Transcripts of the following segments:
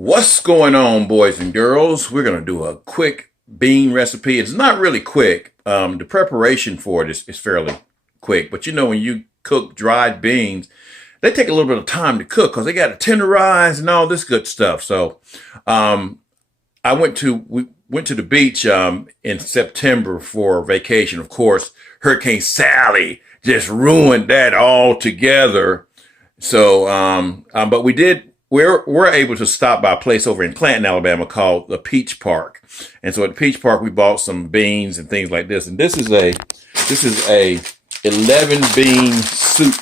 What's going on, boys and girls? We're going to do a quick bean recipe. It's not really quick. The preparation for it is fairly quick. But you know, when you cook dried beans, they take a little bit of time to cook because they got to tenderize and all this good stuff. So we went to the beach in September for vacation. Of course, Hurricane Sally just ruined that altogether. But we're able to stop by a place over in Clanton, Alabama called the Peach Park. And so at the Peach Park, we bought some beans and things like this. And this is a 11 bean soup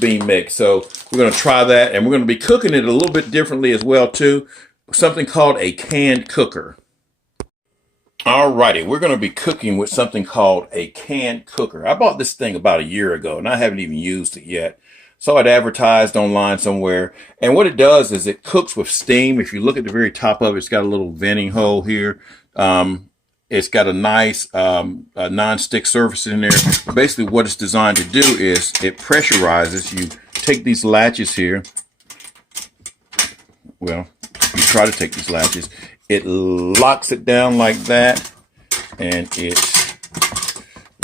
bean mix. So we're going to try that, and we're going to be cooking it a little bit differently as well too. Something called a CanCooker. Alrighty, we're going to be cooking with something called a CanCooker. I bought this thing about a year ago, and I haven't even used it yet. Saw it advertised online somewhere. And what it does is it cooks with steam. If you look at the very top of it, it's got a little venting hole here. It's got a nice non-stick surface in there. Basically, what it's designed to do is it pressurizes. You take these latches here. Well, you try to take these latches. It locks it down like that, and it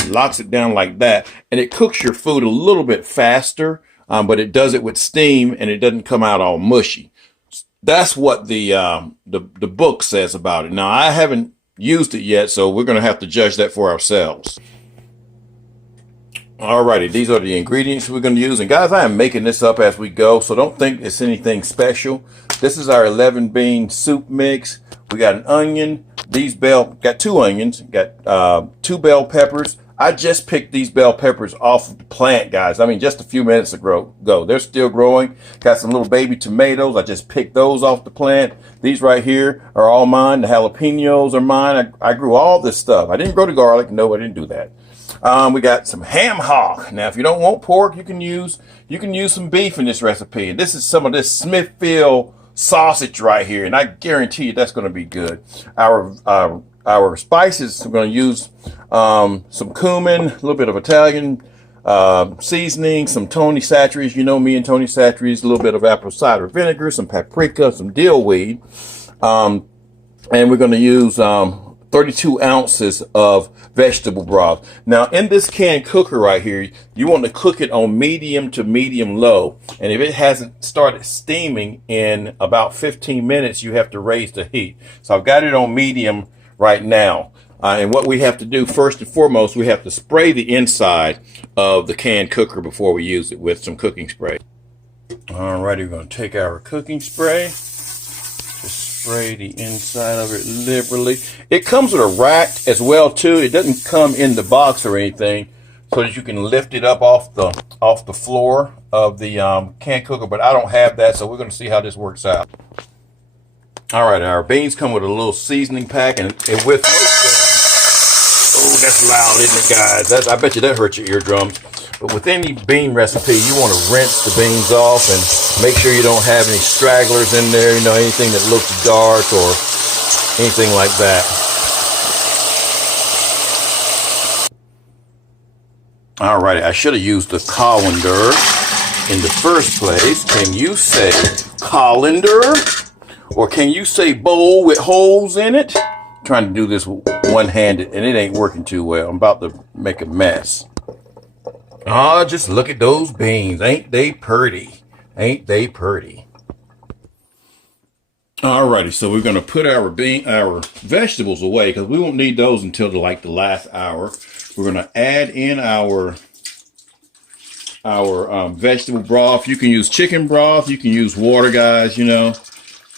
locks it down like that, and it cooks your food a little bit faster, but it does it with steam, and it doesn't come out all mushy. That's what the book says about it. Now, I haven't used it yet, so we're going to have to judge that for ourselves. Alrighty, these are the ingredients we're going to use. And guys, I am making this up as we go, so don't think it's anything special. This is our 11 bean soup mix. We got an onion. Got 2 onions. Got 2 bell peppers. I just picked these bell peppers off of the plant, guys. I mean, just a few minutes ago. They're still growing. Got some little baby tomatoes. I just picked those off the plant. These right here are all mine. The jalapenos are mine. I grew all this stuff. I didn't grow the garlic. No, I didn't do that. We got some ham hock. Now, if you don't want pork, you can use some beef in this recipe. And this is some of this Smithfield sausage right here, and I guarantee you that's going to be good. Our spices, we're going to use some cumin, a little bit of Italian seasoning, some Tony Chachere's. You know me and Tony Chachere's. A little bit of apple cider vinegar, some paprika, some dill weed, and we're going to use 32 ounces of vegetable broth. Now, in this CanCooker right here, you want to cook it on medium to medium low. And if it hasn't started steaming in about 15 minutes, you have to raise the heat. So I've got it on medium right now. And what we have to do first and foremost, we have to spray the inside of the CanCooker before we use it with some cooking spray. All right, we're going to take our cooking spray. Spray the inside of it liberally. It comes with a rack as well too. It doesn't come in the box or anything, so that you can lift it up off the floor of the CanCooker. But I don't have that, so we're going to see how this works out. All right, our beans come with a little seasoning pack, and with oh, that's loud, isn't it, guys? I bet you that hurts your eardrums. But with any bean recipe, you want to rinse the beans off and make sure you don't have any stragglers in there, you know, anything that looks dark or anything like that. All right, I should have used the colander in the first place. Can you say colander? Or can you say bowl with holes in it? I'm trying to do this one-handed, and it ain't working too well. I'm about to make a mess. Oh, just look at those beans. Ain't they pretty? Ain't they pretty? Alrighty, so we're going to put our vegetables away because we won't need those until the last hour. We're going to add in our vegetable broth. You can use chicken broth. You can use water, guys, you know.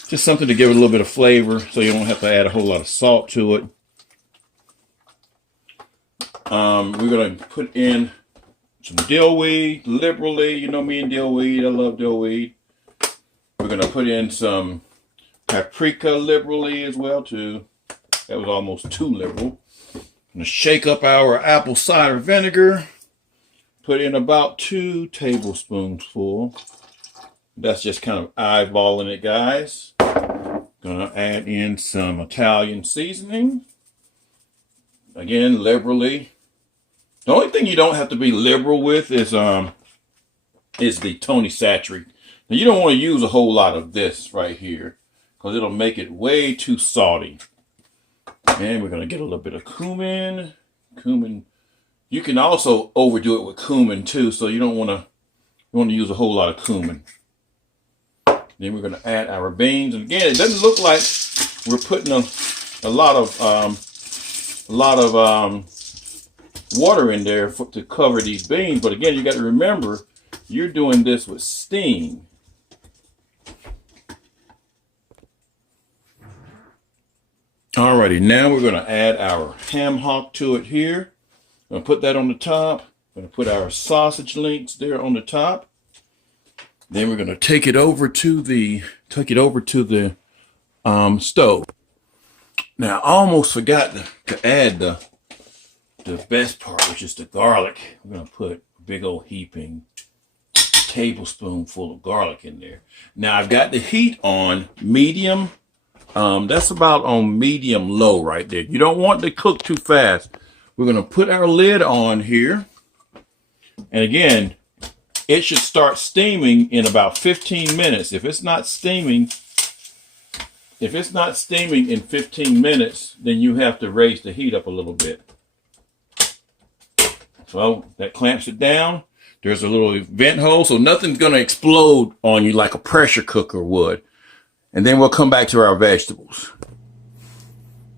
Just something to give it a little bit of flavor so you don't have to add a whole lot of salt to it. We're going to put in some dill weed liberally. You know me and dill weed. I love dill weed. We're going to put in some paprika liberally as well too. That was almost too liberal. I'm going to shake up our apple cider vinegar. Put in about 2 tablespoons full. That's just kind of eyeballing it, guys. Going to add in some Italian seasoning. Again, liberally. The only thing you don't have to be liberal with is the Tony Chachere. Now you don't want to use a whole lot of this right here because it'll make it way too salty. And we're going to get a little bit of cumin. Cumin. You can also overdo it with cumin too, so you don't want to use a whole lot of cumin. Then we're going to add our beans, and again, it doesn't look like we're putting a lot of water in there to cover these beans. But again, you got to remember, you're doing this with steam. Alrighty, now we're going to add our ham hock to it here. I'm going to put that on the top. I'm going to put our sausage links there on the top. Then we're going to take it over to the stove. Now, I almost forgot to add the best part, which is the garlic. I'm going to put a big old heaping tablespoonful of garlic in there. Now, I've got the heat on medium. That's about on medium low right there. You don't want to cook too fast. We're going to put our lid on here. And again, it should start steaming in about 15 minutes. If it's not steaming in 15 minutes, then you have to raise the heat up a little bit. So that clamps it down. There's a little vent hole, so nothing's going to explode on you like a pressure cooker would. And then we'll come back to our vegetables.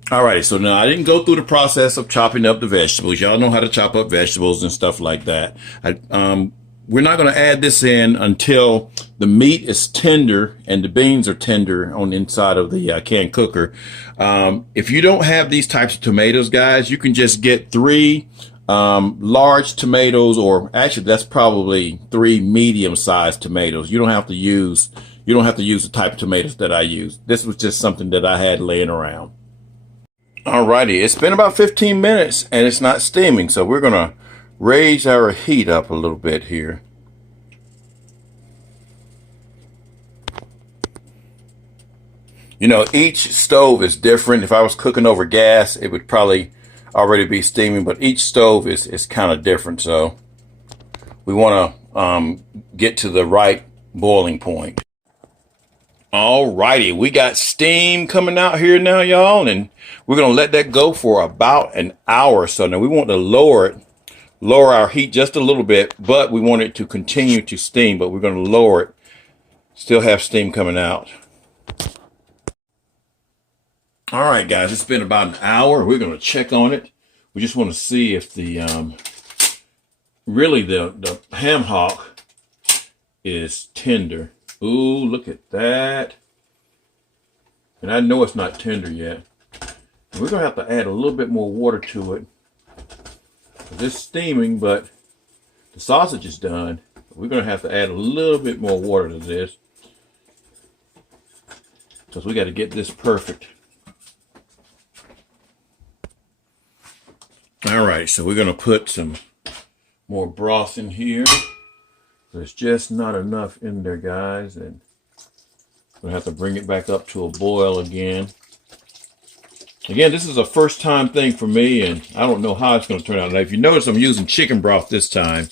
All right, so now I didn't go through the process of chopping up the vegetables. Y'all know how to chop up vegetables and stuff like that. We're not going to add this in until the meat is tender and the beans are tender on the inside of the CanCooker. If you don't have these types of tomatoes, guys, you can just get 3 large tomatoes, or actually that's probably 3 medium-sized tomatoes. You don't have to use the type of tomatoes that I use. This was just something that I had laying around. Alrighty, it's been about 15 minutes and it's not steaming, so we're gonna raise our heat up a little bit here. You know, each stove is different. If I was cooking over gas, it would probably already be steaming, but each stove is kind of different, so we want to get to the right boiling point. Alrighty, we got steam coming out here now, y'all, and we're gonna let that go for about an hour or so. Now we want to lower our heat just a little bit, but we want it to continue to steam, but we're gonna lower it, still have steam coming out. All right, guys, it's been about an hour. We're gonna check on it. We just want to see if the really the ham hock is tender. Ooh, look at that. And I know it's not tender yet. We're going to have to add a little bit more water to it. This is steaming, but the sausage is done. We're going to have to add a little bit more water to this, because we got to get this perfect. All right, so we're going to put some more broth in here. There's just not enough in there, guys, and we'll have to bring it back up to a boil again. Again, this is a first-time thing for me, and I don't know how it's going to turn out. Now, if you notice, I'm using chicken broth this time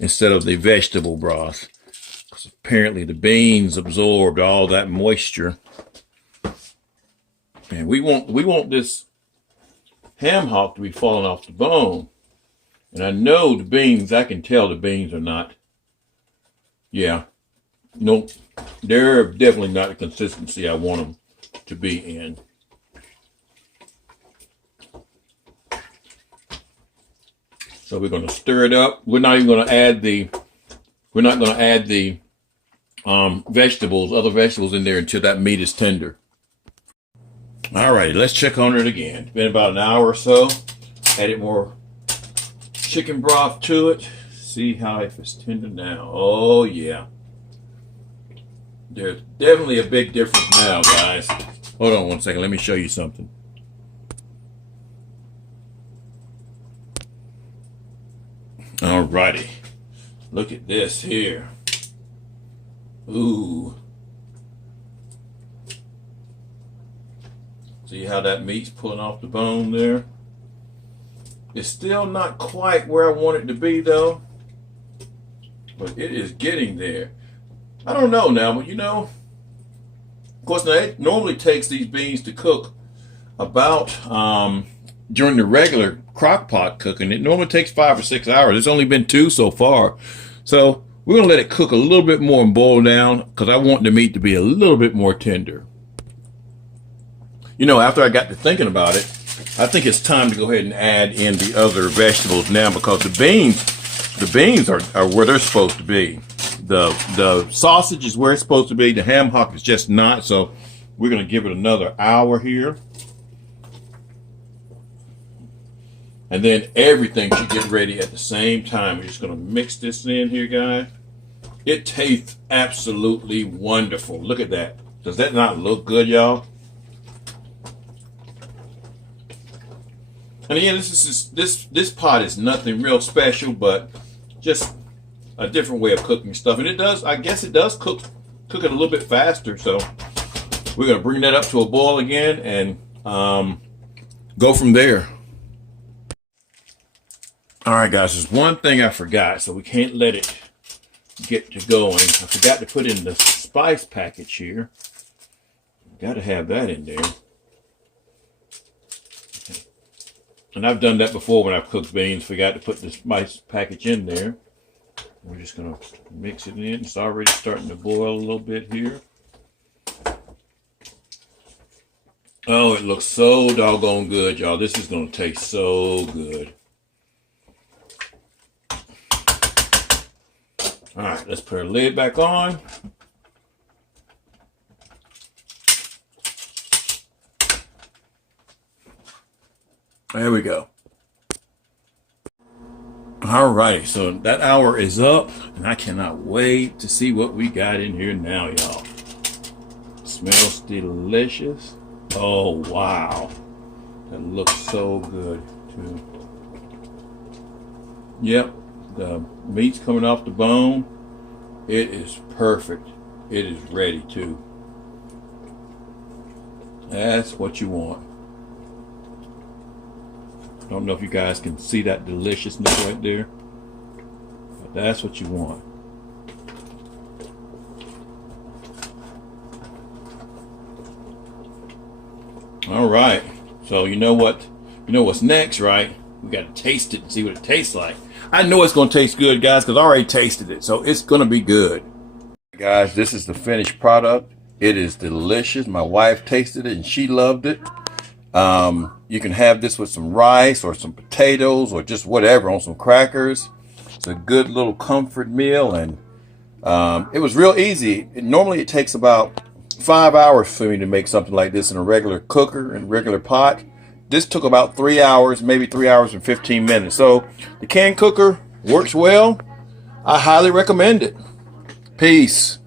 instead of the vegetable broth, because apparently the beans absorbed all that moisture. And we want this ham hock to be falling off the bone. And I know the beans, I can tell the beans are not. Yeah, nope, they're definitely not the consistency I want them to be in. So we're going to stir it up. We're not even going to add the vegetables, other vegetables in there until that meat is tender. All right, let's check on it again. It's been about an hour or so. Added more chicken broth to it. See how if it's tender now. Oh yeah, there's definitely a big difference now, guys. Hold on one second, let me show you something. Alrighty, look at this here. Ooh, see how that meat's pulling off the bone there? It's still not quite where I want it to be though, but it is getting there. I don't know now, but you know, of course, now it normally takes these beans to cook about during the regular crock pot cooking. It normally takes 5 or 6 hours. It's only been 2 so far. So we're going to let it cook a little bit more and boil down because I want the meat to be a little bit more tender. You know, after I got to thinking about it, I think it's time to go ahead and add in the other vegetables now because the beans are where they're supposed to be. The sausage is where it's supposed to be. The ham hock is just not. So we're going to give it another hour here. And then everything should get ready at the same time. We're just going to mix this in here, guys. It tastes absolutely wonderful. Look at that. Does that not look good, y'all? And again, this pot is nothing real special, but just a different way of cooking stuff. And it does, I guess it does cook it a little bit faster. So we're going to bring that up to a boil again and go from there. All right, guys, there's one thing I forgot, so we can't let it get to going. I forgot to put in the spice package here. Got to have that in there. Okay. And I've done that before when I've cooked beans. Forgot to put the spice package in there. We're just going to mix it in. It's already starting to boil a little bit here. Oh, it looks so doggone good, y'all. This is going to taste so good. All right, let's put our lid back on. There we go. All right, so that hour is up, and I cannot wait to see what we got in here now, y'all. Smells delicious. Oh, wow. That looks so good, too. Yep. The meat's coming off the bone. It is perfect. It is ready too. That's what you want. Don't know if you guys can see that deliciousness right there, but that's what you want. All right. So you know what? You know what's next, right? We got to taste it and see what it tastes like. I know it's going to taste good, guys, because I already tasted it. So it's going to be good. Guys, this is the finished product. It is delicious. My wife tasted it and she loved it. You can have this with some rice or some potatoes or just whatever on some crackers. It's a good little comfort meal. And it was real easy. Normally it takes about 5 hours for me to make something like this in a regular cooker and regular pot. This took about 3 hours, maybe 3 hours and 15 minutes. So the CanCooker works well. I highly recommend it. Peace.